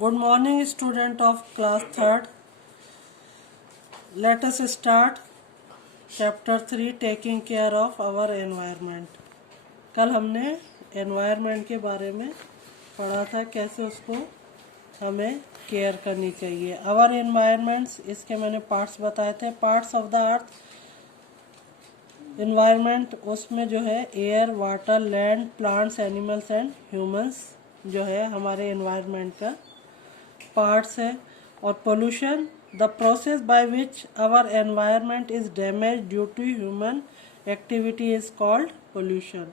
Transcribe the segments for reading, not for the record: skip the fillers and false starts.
Good morning, student of class 3rd. Let us start chapter 3 taking care of our environment. कल हमने environment के बारे में पढ़ा था, कैसे उसको हमें केयर करनी चाहिए. Our environments, इसके मैंने पार्ट्स बताए थे. Parts of the earth environment, उसमें जो है air, water, land, plants, animals and humans जो है हमारे environment का पार्ट्स है. और pollution, the process by which our environment is damage due to human activity is called pollution.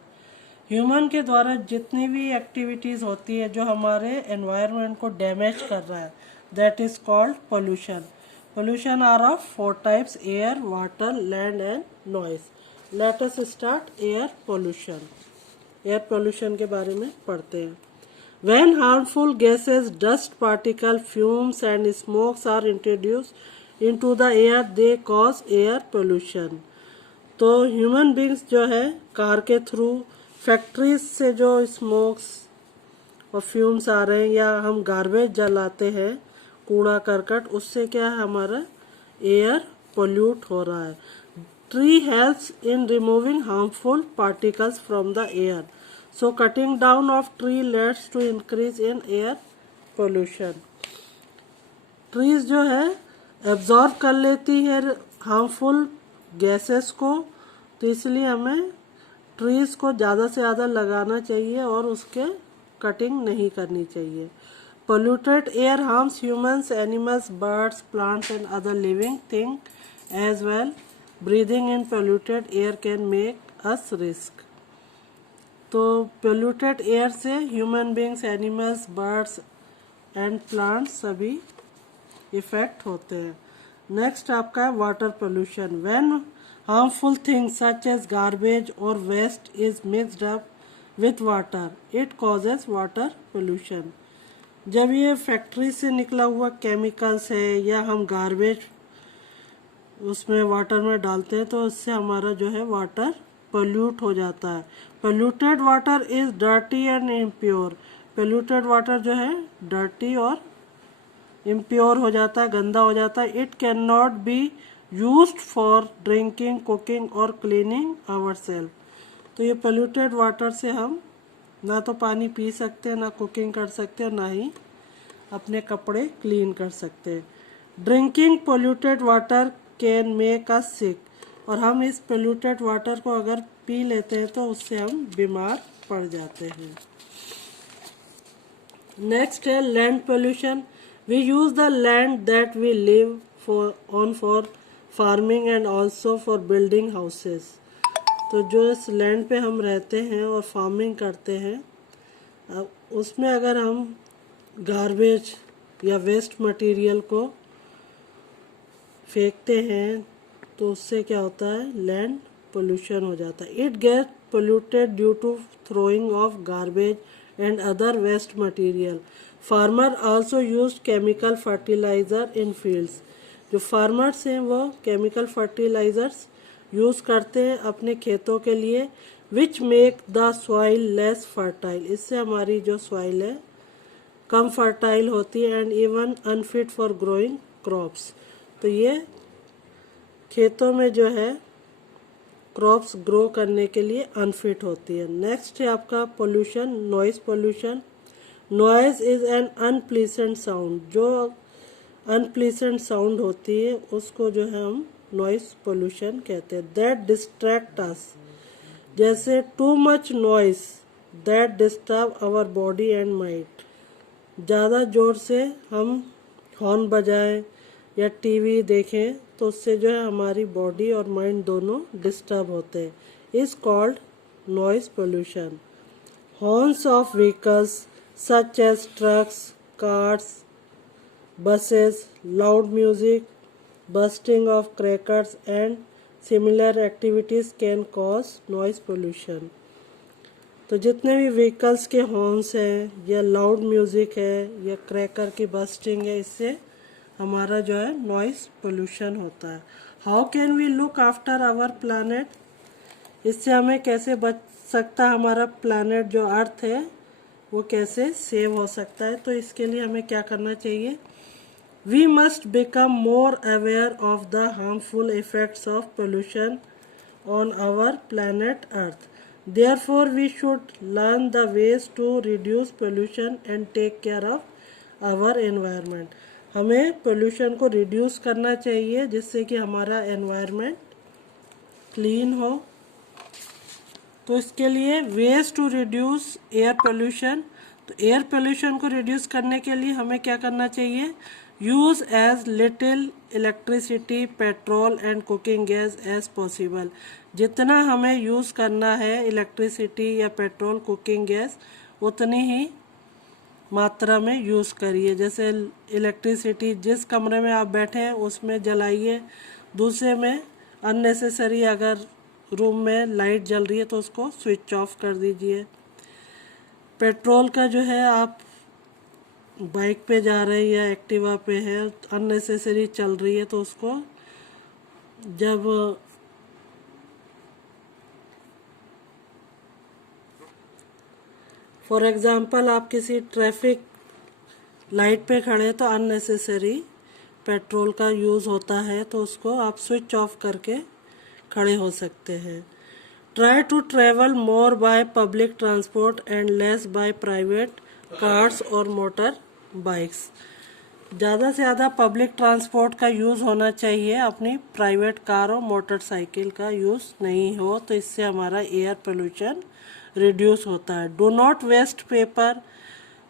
Human के द्वारा जितनी भी एक्टिविटीज होती है जो हमारे एनवायरनमेंट को डैमेज कर रहा है, that is called pollution. Pollution are of 4 types: air, water, land and noise. Let us start air pollution. Air pollution के बारे में पढ़ते हैं. When harmful gases, dust particle, fumes and smokes are introduced into the air, they cause air pollution. तो human beings जो है car के through, factories से जो स्मोक्स और फ्यूम्स आ रहे हैं, या हम गार्बेज जलाते हैं, कूड़ा करकट, उससे क्या है हमारा एयर पोल्यूट हो रहा है. Tree helps in removing harmful particles from the air. So cutting down of tree leads to increase in air pollution. Trees जो है एब्जॉर्ब कर लेती है हार्मफुल गैसेस को, तो इसलिए हमें ट्रीज को ज़्यादा से ज़्यादा लगाना चाहिए और उसके कटिंग नहीं करनी चाहिए. Polluted air harms humans, animals, birds, plants and other living things as well. Breathing in polluted air can make us risk. तो पोल्यूटेड एयर से human beings, animals, birds and plants सभी इफेक्ट होते हैं. Next आपका है water pollution. When harmful things such as garbage और waste is mixed up with water, it causes water pollution. जब ये फैक्ट्री से निकला हुआ केमिकल्स है या हम गार्बेज उसमें वाटर में डालते हैं, तो उससे हमारा जो है वाटर पोल्यूट हो जाता है. Polluted water is dirty and impure. Polluted water जो है डर्टी और इम्प्योर हो जाता है, गंदा हो जाता है. It can not be used for drinking, cooking और क्लीनिंग आवरसेल्फ. तो ये पोल्यूटेड वाटर से हम ना तो पानी पी सकते हैं, ना कुकिंग कर सकते हैं, ना ही अपने कपड़े क्लीन कर सकते हैं. Drinking polluted water can make us sick. और हम इस पोल्यूटेड वाटर को अगर पी लेते हैं तो उससे हम बीमार पड़ जाते हैं. नेक्स्ट है land pollution. We use the land that we live for farming and also for building houses. तो जो इस लैंड पे हम रहते हैं और फार्मिंग करते हैं, उसमें अगर हम गार्बेज या वेस्ट मटेरियल को फेंकते हैं तो उससे क्या होता है, लैंड पोल्यूशन हो जाता है. It get polluted due to throwing of garbage and other waste material. Farmer also use chemical fertilizer in fields. जो फार्मर्स हैं वो केमिकल फर्टिलाइजर्स यूज करते हैं अपने खेतों के लिए, which make the soil less fertile. इससे हमारी जो सॉइल है कम फर्टाइल होती है and even unfit for growing crops. तो ये खेतों में जो है क्रॉप्स ग्रो करने के लिए अनफिट होती है. नेक्स्ट है आपका pollution, noise pollution. Noise is an unpleasant sound. जो अनप्लीजेंट साउंड होती है उसको जो है हम नॉइज पोल्यूशन कहते हैं. That distract us. जैसे too much noise that disturb our body and mind. ज़्यादा जोर से हम हॉर्न बजाएं या टीवी देखें तो उससे जो है हमारी बॉडी और माइंड दोनों डिस्टर्ब होते हैं. Is called noise pollution. Horns of vehicles such as trucks, cars, buses, loud music, busting of crackers and similar activities can cause noise pollution. तो जितने भी व्हीकल्स के हॉर्न्स हैं या लाउड म्यूजिक है या क्रैकर की बस्टिंग है, इससे हमारा जो है नॉइज पोल्यूशन होता है. How can we look after our planet. इससे हमें कैसे बच सकता है हमारा प्लानट जो अर्थ है वो कैसे सेव हो सकता है। तो इसके लिए हमें क्या करना चाहिए, we must become more aware of the harmful effects of pollution on our planet Earth. Therefore, we should learn the ways to reduce pollution and take care of our environment. हमें पोल्यूशन को reduce करना चाहिए जिससे कि हमारा environment clean हो। तो इसके लिए ways to reduce air pollution, तो एयर पोल्यूशन को रिड्यूस करने के लिए हमें क्या करना चाहिए, use as little electricity, petrol and cooking gas as possible. जितना हमें यूज़ करना है इलेक्ट्रिसिटी या पेट्रोल, कुकिंग गैस, उतनी ही मात्रा में यूज़ करिए। जैसे इलेक्ट्रिसिटी जिस कमरे में आप बैठे हैं उसमें जलाइए, दूसरे में अननेसेसरी अगर रूम में लाइट जल रही है तो उसको स्विच ऑफ कर दीजिए। पेट्रोल का जो है, आप बाइक पे जा रहे हैं या एक्टिवा पे है, अननेसेसरी चल रही है तो उसको जब फॉर एग्जांपल आप किसी ट्रैफिक लाइट पे खड़े तो अननेसेसरी पेट्रोल का यूज़ होता है तो उसको आप स्विच ऑफ करके खड़े हो सकते हैं। Try to travel more by public transport and less by private cars और मोटर बाइक्स। ज़्यादा से ज़्यादा पब्लिक ट्रांसपोर्ट का यूज़ होना चाहिए, अपनी प्राइवेट कार और मोटरसाइकिल का यूज़ नहीं हो, तो इससे हमारा एयर पोल्यूशन रिड्यूस होता है। Do not waste paper,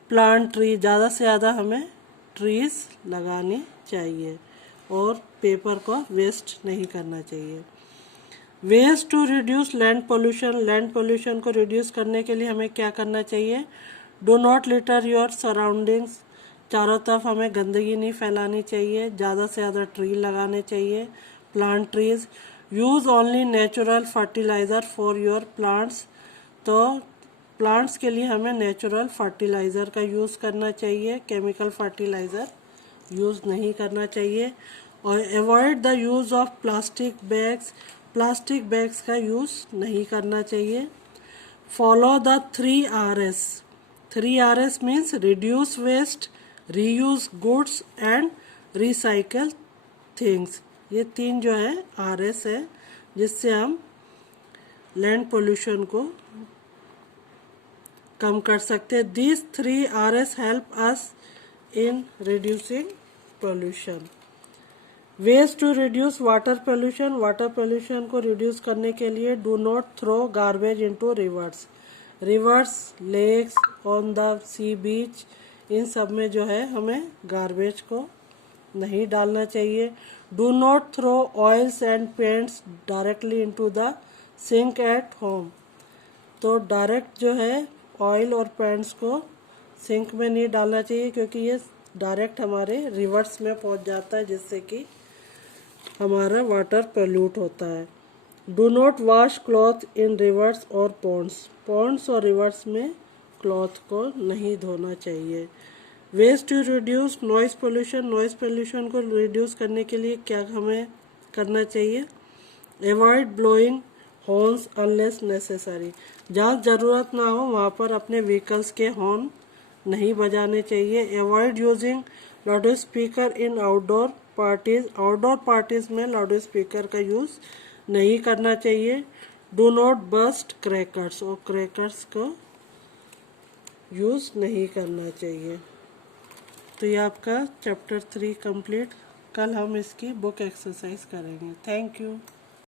plant tree, ज़्यादा से ज़्यादा हमें ट्रीज लगानी चाहिए और पेपर को वेस्ट नहीं करना चाहिए। Ways to reduce land pollution, land pollution को रिड्यूस करने के लिए हमें क्या करना चाहिए, do not litter your surroundings, चारों तरफ हमें गंदगी नहीं फैलानी चाहिए, ज़्यादा से ज़्यादा ट्री लगाने चाहिए, plant trees. Use only natural fertiliser for your plants, तो प्लांट्स के लिए हमें नेचुरल फर्टिलाइज़र का यूज़ करना चाहिए, केमिकल फर्टिलाइज़र यूज़ नहीं करना चाहिए। और avoid the use of plastic bags, plastic bags का यूज़ नहीं करना चाहिए। Follow the 3 Rs, 3 Rs means reduce waste, reuse goods and recycle things. ये 3 जो है RS है जिससे हम लैंड पोल्यूशन को कम कर सकते हैं। This 3 Rs help us in reducing pollution. Ways to reduce water pollution, water pollution को रिड्यूस करने के लिए do not throw garbage into rivers, rivers, lakes, on the sea beach, इन सब में जो है हमें गार्बेज को नहीं डालना चाहिए। Do not throw oils and paints directly into the sink at home, तो डायरेक्ट जो है ऑयल और पेंट्स को सिंक में नहीं डालना चाहिए क्योंकि ये डायरेक्ट हमारे रिवर्स में पहुंच जाता है जिससे कि हमारा वाटर पोल्यूट होता है। Do not wash cloth in rivers और पॉन्ड्स, पॉन्ड्स और रिवर्स में क्लॉथ को नहीं धोना चाहिए। Ways to reduce noise pollution, noise pollution को रिड्यूस करने के लिए क्या हमें करना चाहिए, avoid blowing horns unless necessary, जहाँ ज़रूरत ना हो वहाँ पर अपने व्हीकल्स के हॉर्न नहीं बजाने चाहिए। Avoid using loud speaker in outdoor parties, outdoor parties में लाउड स्पीकर का यूज़ नहीं करना चाहिए। डू नॉट बस्ट क्रैकर्स, और क्रैकर्स को यूज़ नहीं करना चाहिए। तो ये आपका चैप्टर 3 कंप्लीट। कल हम इसकी बुक एक्सरसाइज करेंगे। Thank you.